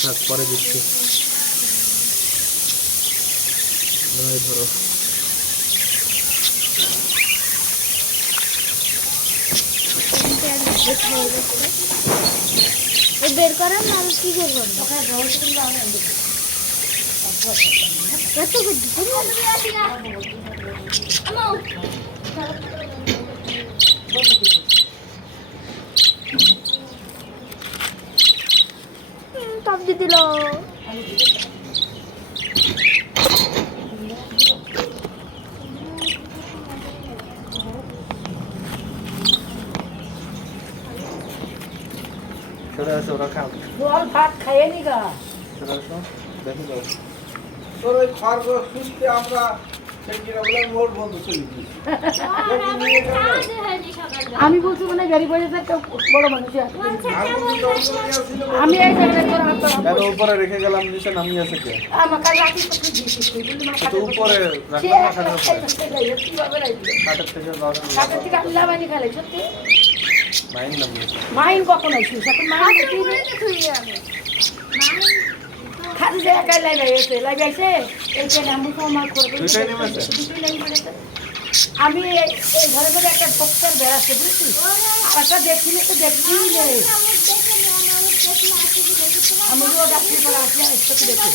থাক পরে দিচ্ছি ধরো বের করেন না কি করবো টপ দিয়ে দিল চলে আসো ওরা খাও জল ভাত খাইয়ে নি গা চলে আসো দেখি তো তোর ওই খরগোশ খুঁজতে আমরা সেদিন বলে মোর বন্ধু চলে আমি বলছি মানে গাড়ি পড়ে একটা বড় মানুষ আছে আমি এই জায়গায় করে হাত কেন উপরে রেখে গেলাম নিচে নামিয়ে আছে কে আমার কাল রাতে তো দিয়েছি বলি মা তো উপরে রাখলাম না খাটের উপরে কিভাবে রাখবে খাটের থেকে বাগান কাটার থেকে আল্লাহ বানি খালে সত্যি মাইন নামিয়ে মাইন কখন আইছিস এখন মাইন খালি যে একাই লাইভ আইছে এইটা নামু কমা করবে দুইটাই নেমেছে? দুইটাই লাইন করেছে আমি এই ঘরে ঘরে একটা বক্সার বেড়াচ্ছে বুঝছিস একটা দেখছিলে তো দেখবি নেই আমি তো ডাক্তার করে আসলে একটু দেখি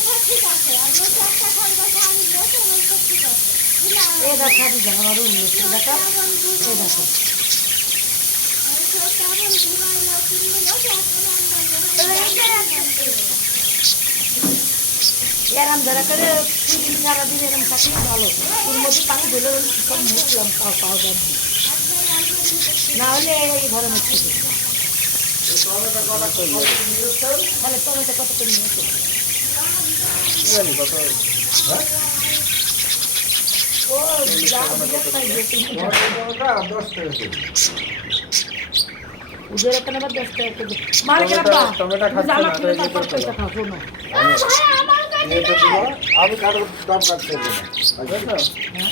এই দেখা দিই আমার রুম দেখা এই দেখো এরম ধরা করে সারাদিন এরম থাকি ভালো ওর মধ্যে পানি ধরে সব মুখলাম পাওয়া যায় না হলে এই ঘরে মুখছি তাহলে টমেটো কত করে নিয়েছে জানি কত ও যা উজের একটা নেবার 10 টাকা করে মার্কেট আপা টমেটো খাচ্ছে জামা না, কিনে তাই তারপর পয়সা খাও শোনো এটা দিব আমি কারোর দাম কাটতে দেব না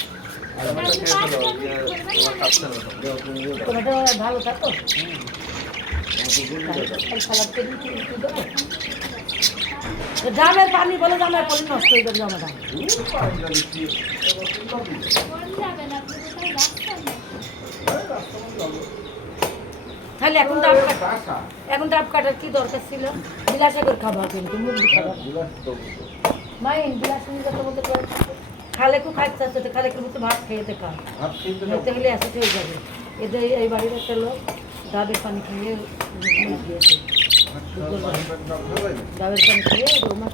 টমেটো খেয়ে ফেলো ওরা খাচ্ছে না টমেটো ভালো থাকো সালাদ করে দিতে দাও জামের পানি বলে জামের পানি নষ্ট হয়ে যাবে জামাটা তাহলে এখন ডাব কাটার কি দরকার ছিল বিলাসাগর খাবার কিন্তু মুরগি খাবার মাইন বিলাসিনী যত বলতে পারে খালে খুব খাইতে চাচ্ছে খালে খুব ভাত খেয়ে দেখা খেতে গেলে অ্যাসিড হয়ে যাবে এদের এই বাড়ির একটা লোক ডাবের পানি খেয়ে দিয়েছে ডাবের পানি খেয়ে রোমাস